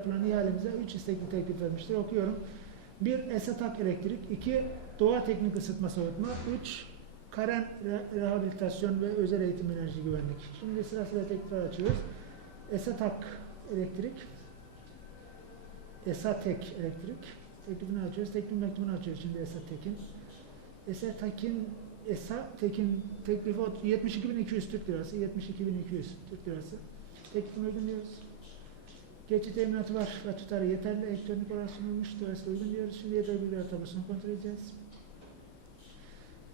yapılan ihalemize 3 istekli teklif vermiştir. Okuyorum. 1. Esatak Elektrik 2. Doğa Teknik Isıtma Soğutma 3. Karen Re- Rehabilitasyon ve Özel Eğitim Enerji Güvenlik. Şimdi sırasıyla teklifler açıyoruz. Esatak Elektrik Esatek Elektrik teklifini açıyoruz. Teklif mektubunu açıyoruz şimdi Esatek'in. Esatek'in Esatek'in teklifi ot- 72.200 Türk Lirası. 72.200 Türk Lirası. Teklifini uygun diyoruz. Geçit teminatı var ve tutarı yeterli. Elektronik olarak sunulmuş. Dolayısıyla uygun diyoruz. Şimdi yeterli bilgiler tablosunu kontrol edeceğiz.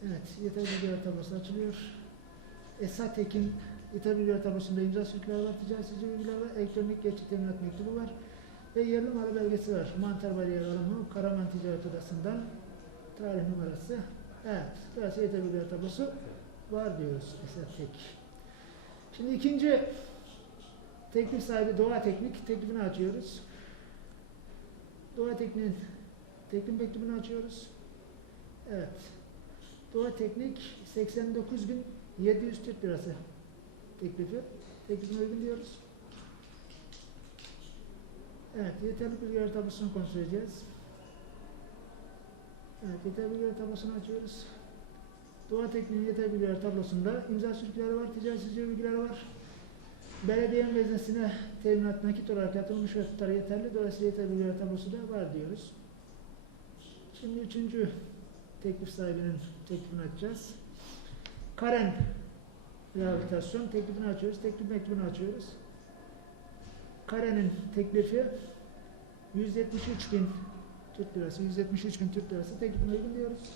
Evet, yeterli bilgiler tablosu açılıyor. Esat Tekin yeterli bilgiler tablosunda imza sürükleri var, ticari sicil bilgiler var, elektronik geçit teminat mektubu var ve yerli malı belgesi var. Mantar bariyer alımı Karaman Ticaret Odası'ndan tarih numarası. Evet, dolayısıyla yeterli bilgiler tablosu var diyoruz Esat Tek. Şimdi ikinci Teklif sahibi Doğa Teknik teklifini açıyoruz. Doğa Teknik'in teklif mektubunu açıyoruz. Evet. Doğa Teknik 89.700 Türk Lirası teklifi. Teklifine uygun diyoruz. Evet, yeterli bilgiler tablosunu kontrol edeceğiz. Evet, yeterli bilgiler tablosunu açıyoruz. Doğa Teknik'in yeterli bilgiler tablosunda imza sürükleri var, sicil bilgileri var. Belediyenin veznesine teminat nakit olarak yatırılmış ve tutarı yeterli. Dolayısıyla yeterli bilgiler tablosu da var diyoruz. Şimdi üçüncü teklif sahibinin teklifini açacağız. Karen rehabilitasyon teklifini açıyoruz. Teklif mektubunu açıyoruz. Karen'in teklifi 173 bin Türk lirası, 173 bin Türk lirası teklifine uygun diyoruz.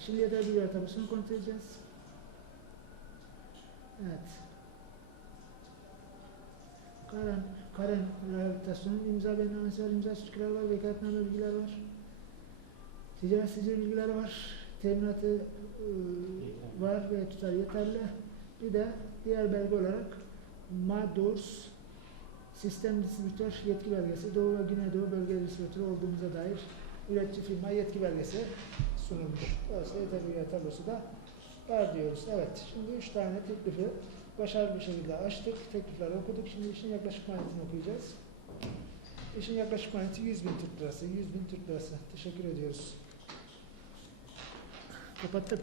Şimdi yeterli bilgiler tablosunu kontrol edeceğiz. Evet. Karen, Karen rehabilitasyonun imza beyannamesi var, imza sürükler var, vekaletname bilgiler var. Ticaret sicil bilgileri var. Teminatı ıı, var ve tutar yeterli. Bir de diğer belge olarak MADORS Sistem Distribütör Yetki Belgesi, Doğu ve Güneydoğu Bölge Distribütörü olduğumuza dair üretici firma yetki belgesi sunulmuş. Dolayısıyla bilgiler tablosu da var diyoruz. Evet, şimdi üç tane teklifi başarılı bir şekilde açtık. Teklifleri okuduk. Şimdi işin yaklaşık maliyetini okuyacağız. İşin yaklaşık maliyeti 100 bin Türk lirası. 100 bin Türk lirası. Teşekkür ediyoruz. Kapattık.